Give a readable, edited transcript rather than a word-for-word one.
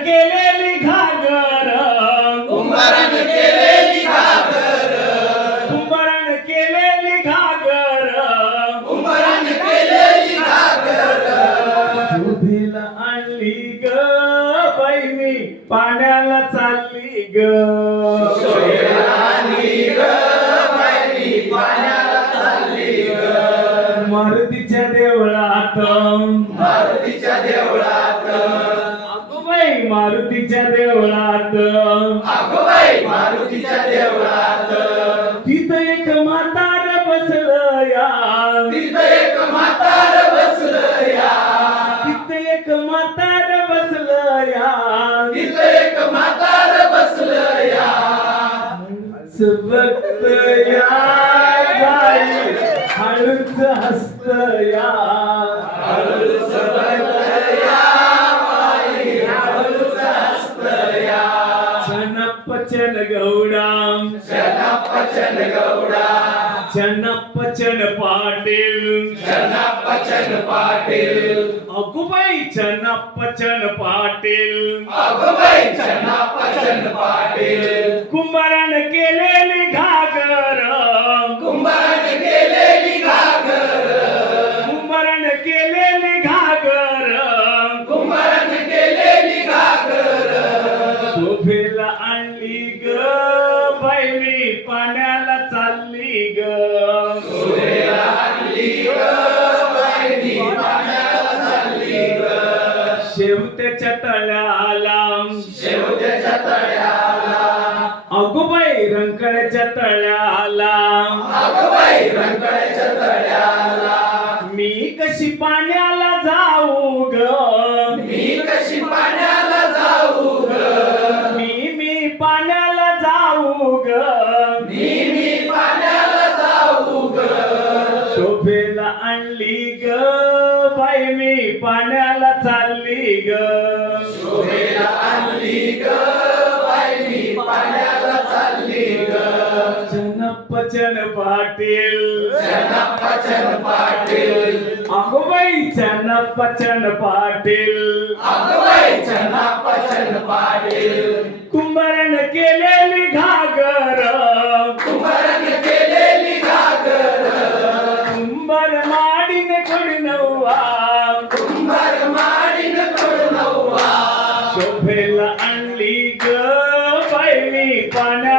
केलेली घागर कुंभारान केलेली घागर कुंभारान केलेली घागर कुंभारान केलेली घागर शोभेला आणली ग बाई मी पाण्याला चालली ग शोभेला ग बाई पाण्याला चालली ग मारुतीच्या देवळात मारुतीच्या देवळात अगोबाई मारुतीच्या देवळात अगोबाई मारुतीच्या देवळात तिथं एक म्हातार बसलं या तिथं एक म्हातार बसलं या तिथं एक म्हातार बसलं या तिथं एक म्हातार बसलं या बघत या बाई हळूच हसत या हळूच बघत या बाई हळूच हसत या चनपचन गौडा जनपचन गौडा चनपचन पाटील जनपचन पाटील अगोबाई चनपचन पाटील अगोबाई जनपचन पाटील कुंभारान केलेली घागर कुंभारान केलेली घागर कुंभारान केलेली घागर कुंभारान केलेली घागर शोभेला आणली ग बाई मी पाण्याला चालली ग शोभेला आणली ग बाई पाण्याला चालली ग शेवत्याच्या तळ्याला शेवट्याच्या तळ्याला अगोबाई रंकाळ्याच्या तळ्याला अगोबाई रंकाळ्याच्या तळ्याला मी कशी पाण्याला जाऊ ग मी कशी पाण्याला जाऊ ग मी पाण्याला जाऊ ग मी पाण्याला जाऊ ग शोभेला आणली ग बाई मी पाण्याला चालली ग शोभेला आणली ग बाई पाण्याला चालली ग चनपचन पाटील जनपचन पाटील अगोबाई चनपचन पाटील अगोबाई जनपचन पाटील कुंभारान केलेली घागर कुंभारान केलेली घागर कुंभार माडीने कोणी नव्वा कुंभार माडीन कडनव्वा शोभेला आणली ग बाई मी पाण्या